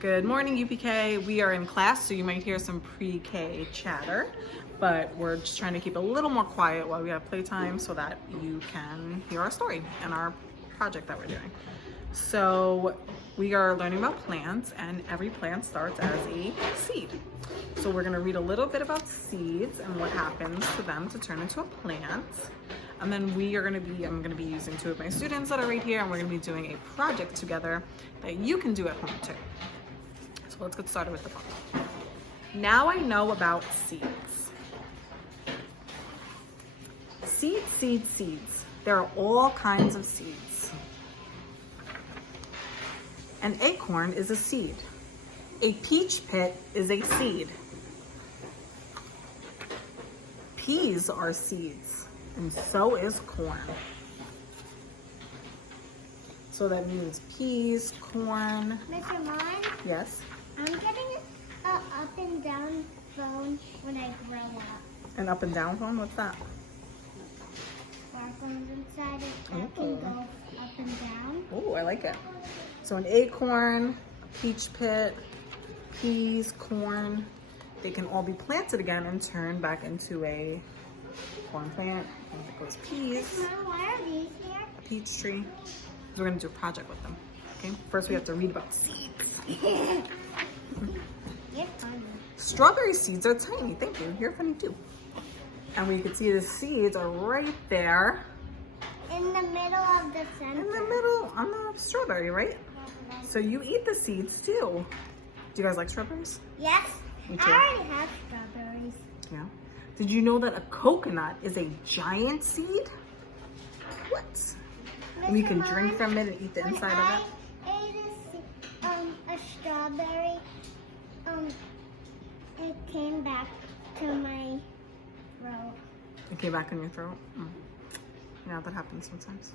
Good morning, UPK. We are in class, so you might hear some pre-K chatter, but we're just trying to keep a little more quiet while we have playtime so that you can hear our story and our project that we're doing. So we are learning about plants, and every plant starts as a seed. So we're gonna read a little bit about seeds and what happens to them to turn into a plant. And then I'm gonna be using two of my students that are right here, and we're gonna be doing a project together that you can do at home too. So let's get started with the book. Now I know about seeds. Seeds. There are all kinds of seeds. An acorn is a seed. A peach pit is a seed. Peas are seeds, and so is corn. So that means peas, corn. Mr. Mon, Yes. I'm getting a up and down phone when I grow up. An up and down phone? What's that? Sparkles inside it that can go up and down. Oh, I like it. So an acorn, a peach pit, peas, corn, they can all be planted again and turn back into a corn plant. And it goes peas, Mom, why are these here? a peach tree. We're gonna do a project with them. Okay, first we have to read about seeds. You're funny. Strawberry seeds are tiny. Thank you. You're funny too. And we can see the seeds are right there In the middle of the center. in the middle on the strawberry, right? So you eat the seeds too. Do you guys like strawberries? Yes, Me I too. already have strawberries. Yeah. Did you know that a coconut is a giant seed? What? And you can Mr. drink Mon, from it and eat the when inside I of it? ate a strawberry, it came back to my throat. It came back in your throat? Yeah, that happens sometimes.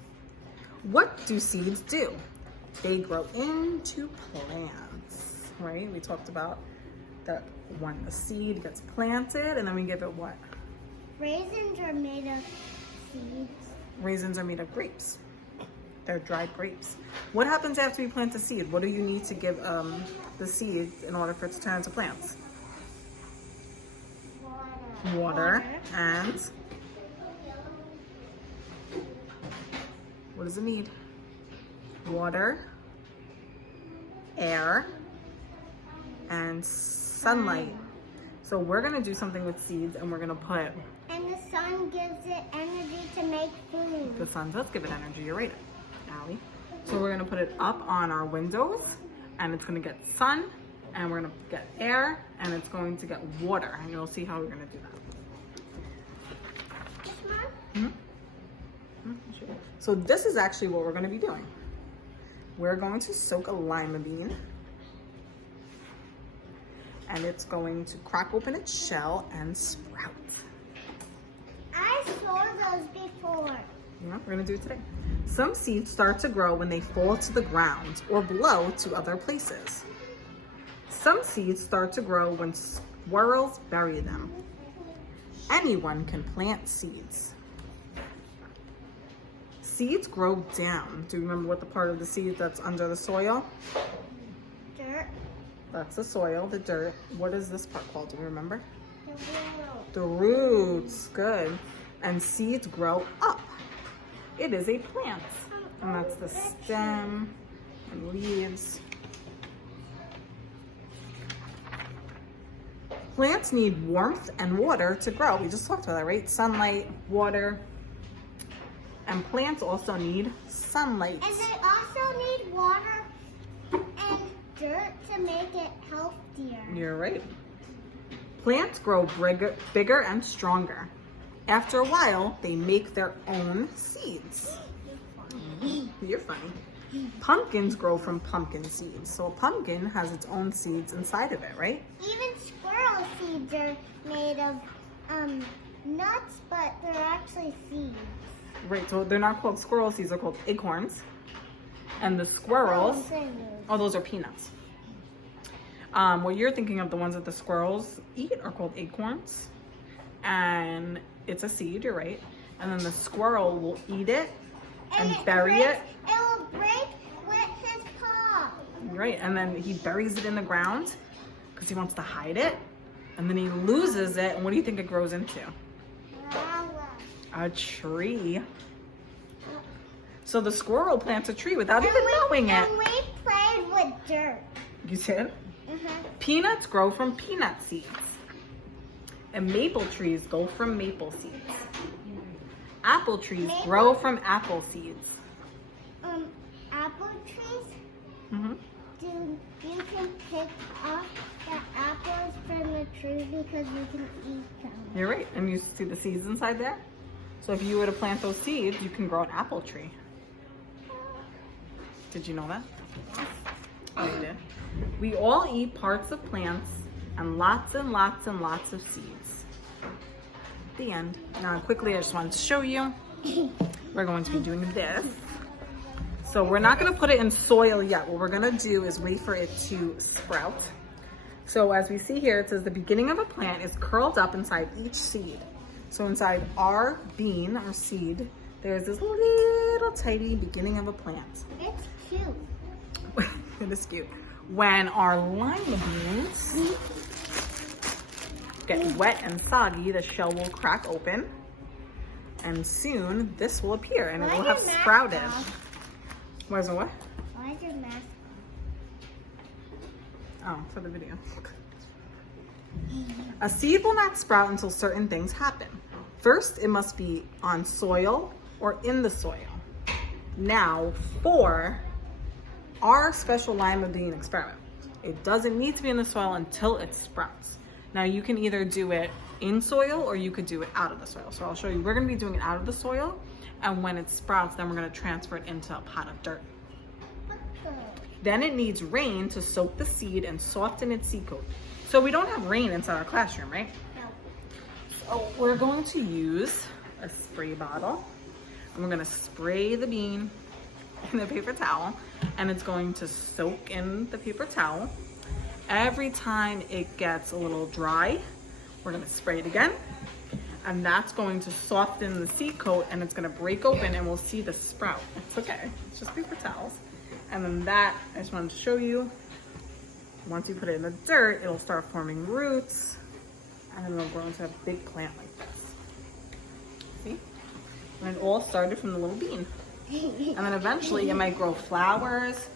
What do seeds do? They grow into plants, right? We talked about that when the seed gets planted and then we give it what? Raisins are made of seeds. Raisins are made of grapes. They're dried grapes. What happens after you plant the seed? What do you need to give the seed in order for it to turn into plants? Water. And what does it need? Water, air, and sunlight. So we're gonna do something with seeds, and we're gonna put And the sun gives it energy to make food. the sun does give it energy. You're right, Allie. So we're gonna put it up on our windows, and it's gonna get sun, and we're gonna get air, and it's going to get water, and you'll see how we're gonna do that. Yes, Mom? So this is actually what we're gonna be doing. We're going to soak a lima bean, and it's going to crack open its shell and sprout. I saw those before. Yeah, we're gonna do it today. Some seeds start to grow when they fall to the ground or blow to other places. Some seeds start to grow when squirrels bury them. Anyone can plant seeds. Seeds grow down. Do you remember what the part of the seed that's under the soil? Dirt. That's the soil, the dirt. What is this part called? Do you remember? The world. The roots. Good. And seeds grow up. It is a plant. And that's the stem and leaves. Plants need warmth and water to grow. We just talked about that, right? Sunlight, water. And plants also need sunlight. And they also need water and dirt to make it healthier. You're right. Plants grow bigger and stronger. After a while, they make their own seeds. You're funny. Pumpkins grow from pumpkin seeds. So a pumpkin has its own seeds inside of it, right? Even squirrel seeds are made of nuts, but they're actually seeds. Right, so they're not called squirrel seeds, they're called acorns. And the squirrels, oh, those are peanuts. What you're thinking of, the ones that the squirrels eat, are called acorns. And it's a seed, you're right. And then the squirrel will eat it and bury it. It will break with his paw. Right, and then he buries it in the ground because he wants to hide it. And then he loses it, and what do you think it grows into? Flower. A tree. So the squirrel plants a tree without even And knowing it. And we played with dirt. You did? Uh-huh. Peanuts grow from peanut seeds. And maple trees go from maple seeds. Apple trees grow from apple seeds. Apple trees, Mm-hmm. you can pick off the apples from the tree because you can eat them. You're right. And you see the seeds inside there? So if you were to plant those seeds, you can grow an apple tree. Did you know that? Oh, you did. We all eat parts of plants and lots and lots and lots of seeds. The end. Now quickly, I just wanted to show you. We're going to be doing this. So we're not going to put it in soil yet. What we're going to do is wait for it to sprout. So as we see here, it says the beginning of a plant is curled up inside each seed. So inside our bean, our seed, there's this little tiny beginning of a plant. It's cute. It is cute. When our lima beans get wet and soggy, the shell will crack open. And soon this will appear and it will have sprouted. Where's the what? Why is your mask? Oh, for the video. A seed will not sprout until certain things happen. First, it must be on soil or in the soil. Now, for our special lima bean experiment, it doesn't need to be in the soil until it sprouts. Now, you can either do it in soil or you could do it out of the soil. So I'll show you. We're going to be doing it out of the soil, and when it sprouts, then we're going to transfer it into a pot of dirt. Then it needs rain to soak the seed and soften its seed coat. So we don't have rain inside our classroom, right? No. So we're going to use a spray bottle, and we're going to spray the bean in the paper towel, and it's going to soak in the paper towel. Every time it gets a little dry, we're going to spray it again, and that's going to soften the seed coat, and it's going to break open, and we'll see the sprout. It's okay. It's just paper towels. And then that, I just wanted to show you, once you put it in the dirt, it'll start forming roots, and then it'll grow into a big plant like this. See? And it all started from the little bean. And then eventually it might grow flowers,